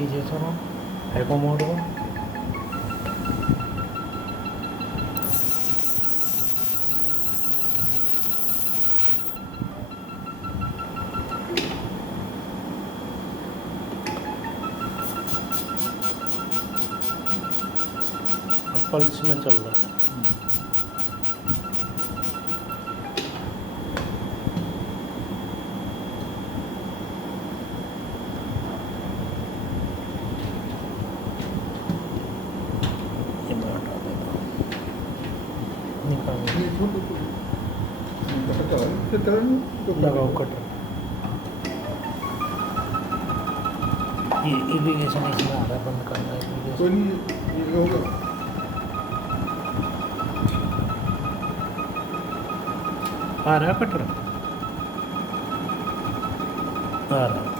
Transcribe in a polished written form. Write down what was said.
ਕੀ చేసాను echo mode pulse में चल रहा है ये मैं हटा देता हूँ निकाल लगाओ कटर ये इरिगेशन इसमें आ रहा है बंद करना है कोई नहीं ये होगा आ रहा है कटर आ रहा है